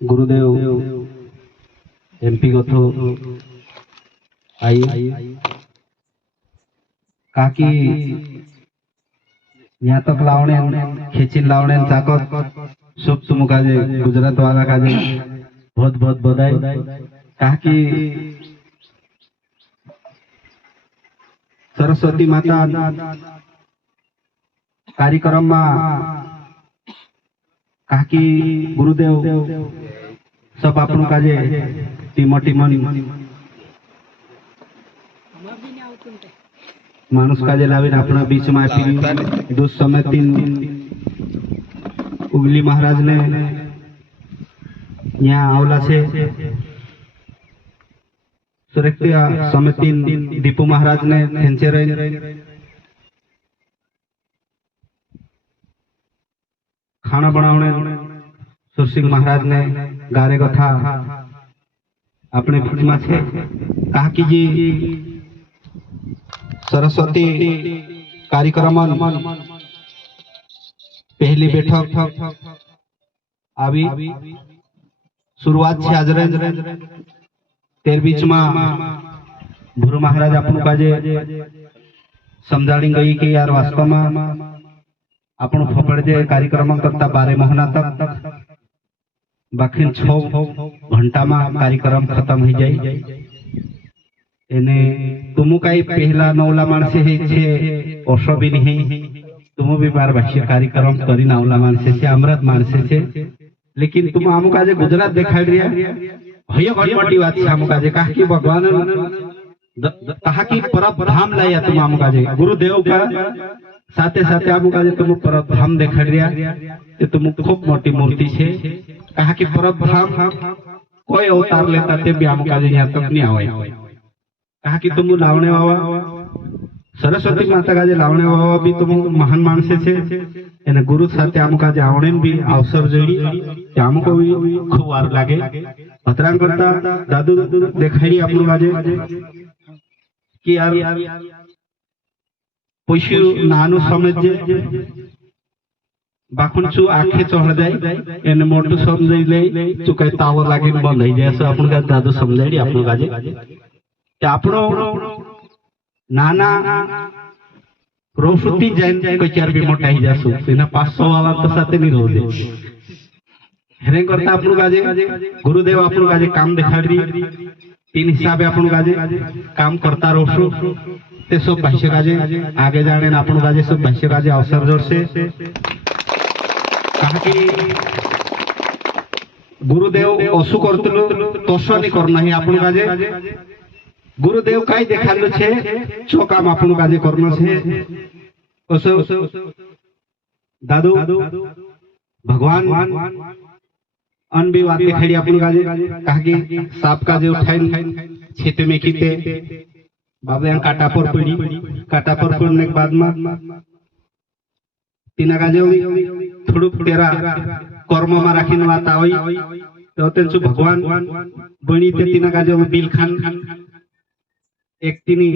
गुरुदेव MP गथो आई काकी यहाँ तक लावणे खेचीन लावणे ताकत शुभ तुम काजे गुजरात वाला काजे बहुत बहुत बधाई काकी सरस्वती माता कार्यक्रम में काकी गुरुदेव सब आपन काजे टीम मानुष काजे लावीने अपना बीच में आपी दो समय तीन उगली महाराज ने यहाँ आवला से सुरक्षा समिति दीपू महाराज ने हेंचे रही खाना बनाने सुरसिंह महाराज ने गारे कथा अपने भीमा से कहा कि जी सरस्वती कार्यक्रम पहली बैठक अभी शुरुआत से आज तेर बीच में गुरु महाराज अपन काजे समझाड़ी गई कि यार वास्तव में अपन फपड़ जे कार्यक्रम करता 12 महीना तक बाकी 6 घंटा में कार्यक्रम खत्म हो जाए एने तुम कई पहला नौला मानसे है छे ओशो भी नहीं तुम भी बार भाष्य कार्यक्रम करी नौला मानसे से अमृत मानसे से लेकिन तुम आमु काजे गुजरात दिखाई रिया भैया बड़ी मोटी बात है आमु काजे कहा कि भगवान कहा कि परब धाम लाया तुम आमु काजे गुरुदेव का साथे साथे आमु काजे तुम परब धाम दिखाई रिया ये तुम खूब मोटी मूर्ति छे कहा कि परब धाम कोई अवतार लेता ते भी आमु काजे यहाँ तक नहीं आवे कहा कि तुम लावणे बाबा सरस्वती माता का लावणे बाबा भी तुम महान मानसे छे एने गुरु साथे आमु का आवणे भी अवसर जोड़ी कि आमु को भी खूब वार लागे पत्रान करता दादू देखाई आपनु काजे कि यार पैसु नानु समझे बाखुन आखे चढ़ जाए एने मोटू समझ ले चुकाई तावर लागे बंद हो जाए आपन का दादू समझाई आपनु काजे आपनो नाना रोशुती जैन कोई चार भी मोटा ही जासु इना 500 वाला तो साथे नहीं रहो दे हेरे करता आपनु काजे गुरुदेव आपनु काजे काम दिखा रही तीन हिसाबे आपनु काजे काम करता रोशु ते सब भाष्य काजे आगे जाने आपनु काजे सब भाष्य काजे अवसर जोर से कहा कि गुरुदेव असु करतलो तोसो नहीं करना है आपनु काजे गुरुदेव काई देखालो छे चो काम आपनु काजे करनो छे ओसो दादू भगवान अन भी बात दिखाई आपनु काजे कहा कि सांप काजे उठाई छेते में कीते बाबे काटा पर पड़ने के बाद में तीना काजे थोड़ू तेरा कर्म में राखीने बात आई तो तेंसु भगवान बनी ते तीना काजे बिल खान एक तीनी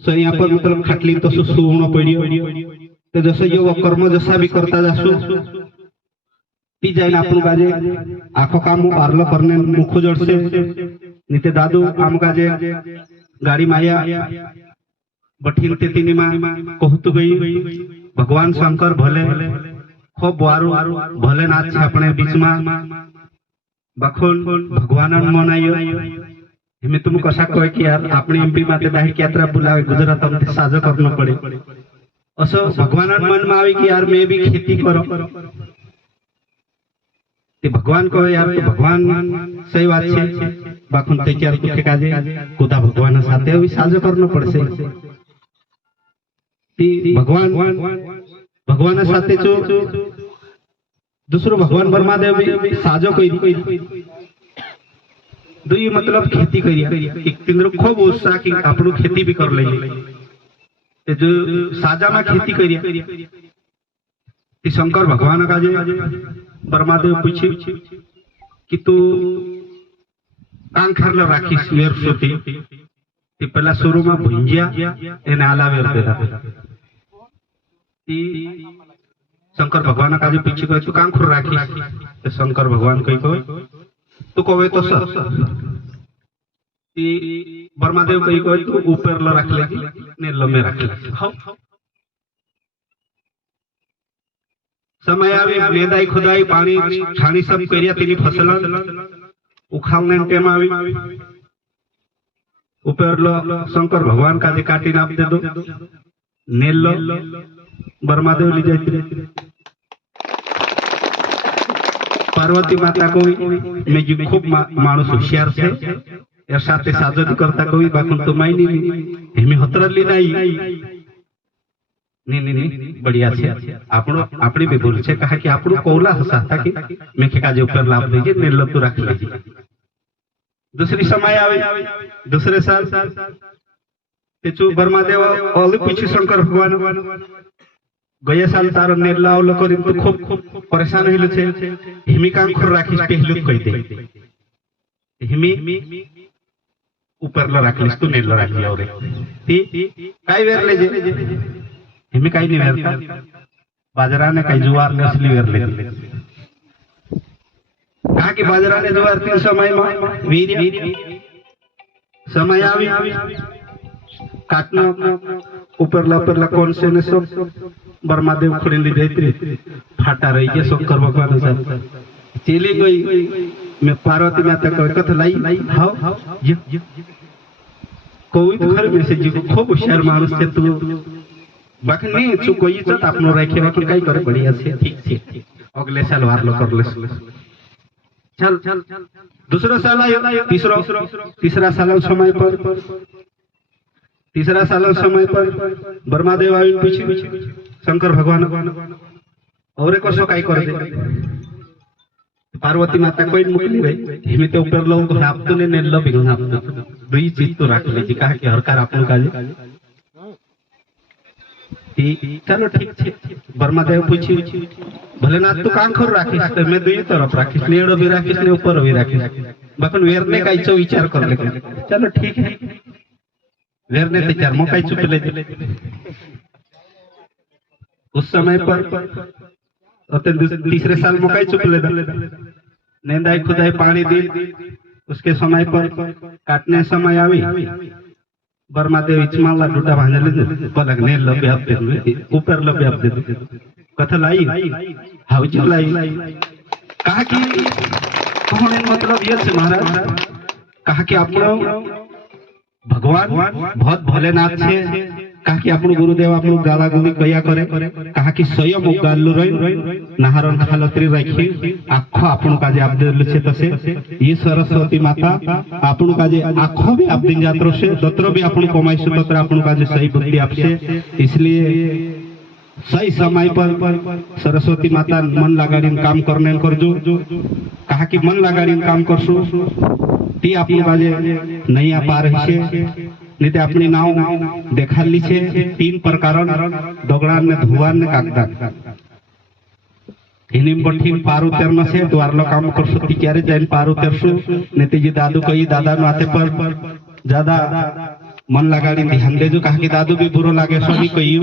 सो यहाँ पर मतलब खाटली तो सुवर्ण पड़ियो तो जैसे यो कर्म जैसा भी करता जासु ती जाए आपन काजे आखो काम पार्लो करने मुख जोड़ से नीते दादू आम काजे गाड़ी माया बठीन ते तीनी मा कहतु गई भगवान शंकर भले खूब वारू भले नाथ अपने बीच में बखुन भगवान मनायो हमें तुम कसा कहे कि यार अपनी एमपी माते दाहिक यात्रा बुलावे गुजरात हमते साझो करनो पड़े असो भगवान मन में आवे कि यार मैं भी खेती करो ते भगवान को यार तो भगवान सही बात छे बाखुन ते चार कुछ काजे खुदा भगवान साथे भी साझो करनो पड़से ती भगवान साथे जो दूसरो भगवान ब्रह्मदेव भी साझो कोई दुई मतलब खेती करिया एक तिंद्र खूब उत्साह की आपनु खेती भी कर ले ते जो साजा में खेती करिया ती शंकर भगवान का जे ब्रह्मदेव पूछे कि तू कांग खरला राखीस वेर सोती ती पहला शुरू में भुंजिया एने आला वेर देता ती शंकर भगवान काजे पीछे कहे तू कांखुर राखी तो शंकर भगवान कही कहे तू कहे तो सर ब्रह्मादेव कही कहे तू ऊपर लो रख ले नीलो में रख ले समय आवे मेदाई खुदाई पानी छानी सब करिया तेरी फसल उखाड़ने टेम आवी ऊपर लो शंकर भगवान काजे काटी नाप दे दो नीलो ब्रह्मादेव ली जाती पार्वती माता को मैं जी खूब मानुस होशियार से यार साथे साजन करता कोई बाकुन तो माई नहीं हमें हतरली नहीं बढ़िया से आपनो अपनी भी भूल से कहा कि आपनो कोला हसा था कि मैं के काजे ऊपर लाभ दीजिए नीलो तो रख लीजिए दूसरी समय आवे दूसरे साल तेचु ब्रह्मादेव ओली पीछे शंकर भगवान गया साल तार नेला ओलो करी तो खूब परेशान होइलो छे हिमी कांखुर राखिस पहलु कहि दे हिमी ऊपर लो राखलिस तू नेलो राखली औरे ती काई वेर ले जे हिमी काई नहीं वेरता बाजरा ने काई जुवार ने असली वेर ले कहा कि बाजरा ने जुवार 3 समय में वीर समय आवी काटना ऊपर कौन से ने सब ब्रह्मादेव खुले ली जाती फाटा रही है शंकर भगवान साथ चली गई मैं पार्वती माता को कथ लाई हां कोई तो घर में से जी खूब होशियार मानुस से तू बाकी तू कोई तो आपनो रखे बाकी काई करे बढ़िया से ठीक से अगले साल वार लो कर ले चल दूसरा साल आयो तीसरा साल समय पर ब्रह्मादेव आवे पीछे शंकर भगवान और एक कसो काई कर दे पार्वती माता कोई मुकली रही हिमे तो ऊपर लो आप तो ने लो बिगन आप दुई चीज तो रख लीजिए कहा कि हरकार आपन काजे चलो ठीक छे ब्रह्मादेव पूछी भलेनाथ तू कांखुर राखिस तो मैं दुई तरफ राखिस नेड़ो भी राखिस ने ऊपर भी राखिस बाकन वेरने का इच्छा विचार कर ले चलो ठीक है वेरने से चार मौका चुप ले उस समय पर तीसरे साल मौका चुप ले नेंदाई खुदाई पानी दी उसके समय पर काटने समय आवी ब्रह्मादेव इचमाला डूटा भांजले पलक ने लबे आप दे ऊपर लबे आप दे कथा लाई हाउजी लाई कहा कि कौन मतलब ये से महाराज कहा कि आप भगवान बहुत भोलेनाथ छे कहा कि आपन गुरुदेव आपन गाला गुली कया करे कहा कि स्वयं उगाल्लु रही नहारन हालतरी राखी आखो आपन काजे आप देल छे तसे ये सरस्वती माता आपन काजे आखो भी आप दिन जात्रो से दत्र भी आपन कमाई से तत्र आपन काजे सही बुद्धि आपसे इसलिए सही समय पर सरस्वती माता मन लगाड़ी काम करने करजो कहा कि मन लगाड़ी काम करसु ती आपन काजे नहीं आ पा रही छे नहीं तो अपनी नाव देखा ली छे 3 प्रकार डोगड़ान ने धुआन ने कागदा हिनिम बठीन पार उतरना से द्वारलो काम कर सकती क्यारे जाइन पार उतरसु नेते जी दादू कही दादा नाते पर ज्यादा मन लगाड़ी ध्यान देजो कहा कि दादू भी बुरो लागे सो भी कही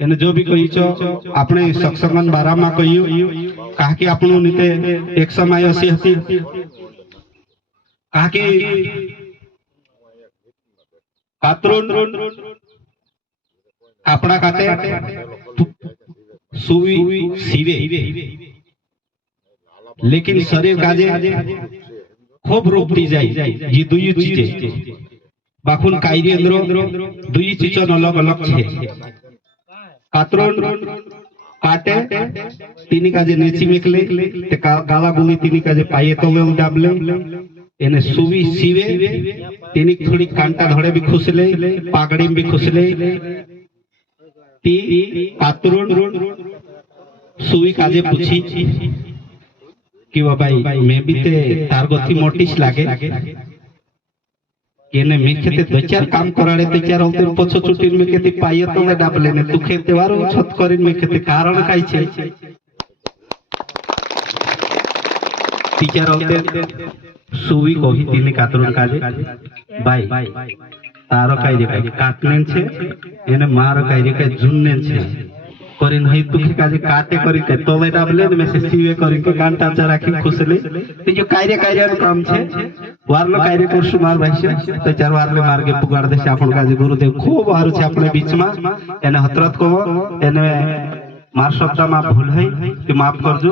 एने जो भी कही छो अपने सत्संगन बारा में कही कहा कि आपनो नीते एक समय ऐसी हती कहा कि कातरून कपड़ा काटे सुवी सीवे लेकिन शरीर काजे खूब रूप दी जाए ये दुई चीजें बाखुन कायरी अंदर दुई चीजों अलग अलग छे कातरून काटे तीनी काजे नेची मेकले ते गाला गुली तीनी काजे पाये तो में डाबले एने सुवी सीवे तीनी थोड़ी कांटा धड़े भी खुसले पागड़ी भी खुसले ती कातरून सुवी काजे पूछी कि भाई मैं भी ते तारगथी मोटिस लागे केने मेखेते दो चार काम कराड़े ते चार होते पछो चुटीर मेखेते पाये तो में डाबले ने तू खेते वारो छत करिन मेखेते कारण काई छे टीचर होते सुवी कही तीनी कातरून काजे भाई तारो काई रे काटने छे एने मारो काई रे जुनने छे करी नहीं तुखे काजे काटे करी के तो बेटा बोले में से सीवे करी के कांटा चराखी खुसले ते जो कार्य काम छे वारलो कार्य करसु मार भाई तो चार वारले मार्गे पुगाड़ दे छे आपन काजे गुरुदेव खूब आरु छे अपने बीच में एने हतरत को एने मार शब्द में भूल है कि माफ करजो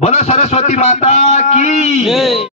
बोलो सरस्वती माता की जय।